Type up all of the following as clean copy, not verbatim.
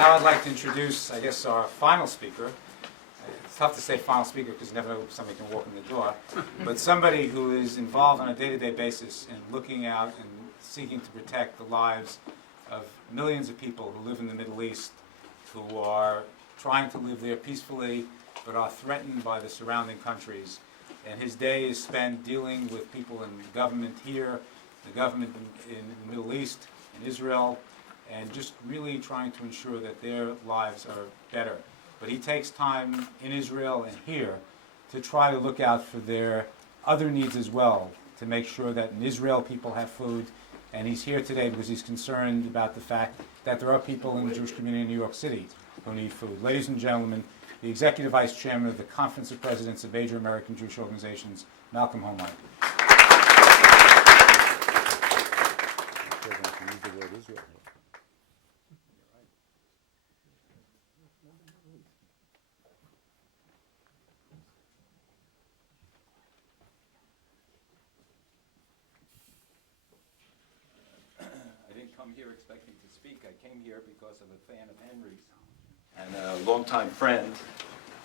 Now I'd like to introduce, I guess, our final speaker. It's tough to say final speaker because you never know if somebody can walk in the door. But somebody who is involved on a day-to-day basis in looking out and seeking to protect the lives of millions of people who live in the Middle East, who are trying to live there peacefully, but are threatened by the surrounding countries. And his day is spent dealing with people in the government here, the government in the Middle East, in Israel, and just really trying to ensure that their lives are better. But he takes time in Israel and here to try to look out for their other needs as well, to make sure that in Israel people have food. And he's here today because he's concerned about the fact that there are people in the Jewish community in New York City who need food. Ladies and gentlemen, the Executive Vice Chairman of the Conference of Presidents of Major American Jewish Organizations, Malcolm Homeland. Come here expecting to speak. I came here because I'm a fan of Henry's and a longtime friend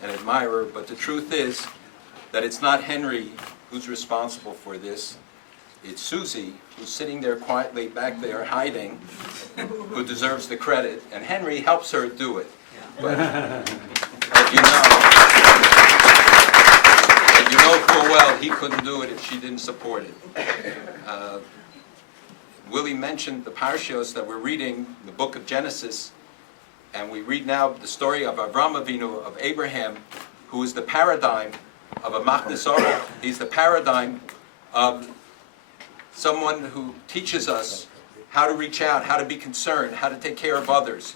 and admirer, but the truth is that it's not Henry who's responsible for this. It's Susie, who's sitting there quietly back there hiding, who deserves the credit, and Henry helps her do it. But you know full well he couldn't do it if she didn't support it. Willie mentioned the parashos that we're reading, the book of Genesis, and we read now the story of Avraham Avinu, of Abraham, who is the paradigm of a Machnasora. He's the paradigm of someone who teaches us how to reach out, how to be concerned, how to take care of others.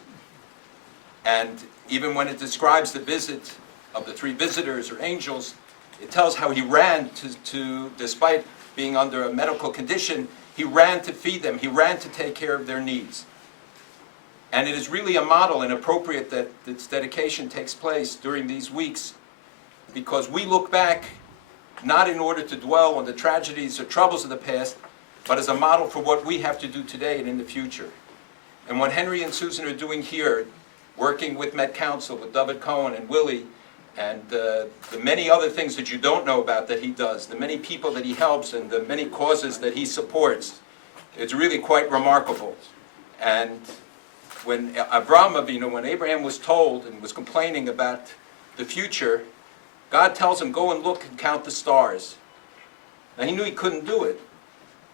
And even when it describes the visit of the three visitors or angels, it tells how he ran to despite being under a medical condition, he ran to feed them. He ran to take care of their needs. And it is really a model and appropriate that its dedication takes place during these weeks, because we look back not in order to dwell on the tragedies or troubles of the past, but as a model for what we have to do today and in the future. And what Henry and Susan are doing here, working with Met Council, with David Cohen and Willie, and the many other things that you don't know about that he does, the many people that he helps, and the many causes that he supports, it's really quite remarkable. And when Avraham Avinu, when Abraham was told and was complaining about the future, God tells him, go and look and count the stars. Now he knew he couldn't do it,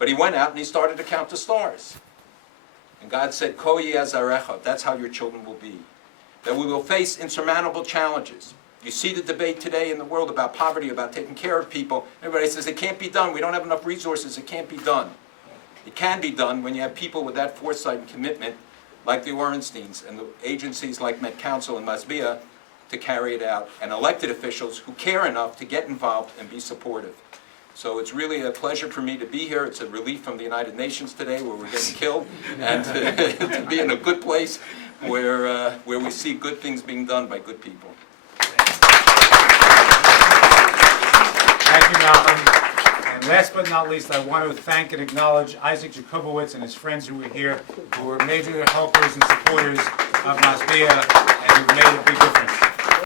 but he went out and he started to count the stars. And God said, Ko ye'azarecha, that's how your children will be. That we will face insurmountable challenges. You see the debate today in the world about poverty, about taking care of people. Everybody says it can't be done. We don't have enough resources. It can't be done. It can be done when you have people with that foresight and commitment, like the Orensteins and the agencies like Met Council and MASBIA, to carry it out, and elected officials who care enough to get involved and be supportive. So it's really a pleasure for me to be here. It's a relief from the United Nations today, where we're getting killed, and to be in a good place where we see good things being done by good people. Thank you, Malcolm. And last but not least, I want to thank and acknowledge Isaac Jacobowitz and his friends who were here, who were major helpers and supporters of MASBIA, and who made a big difference.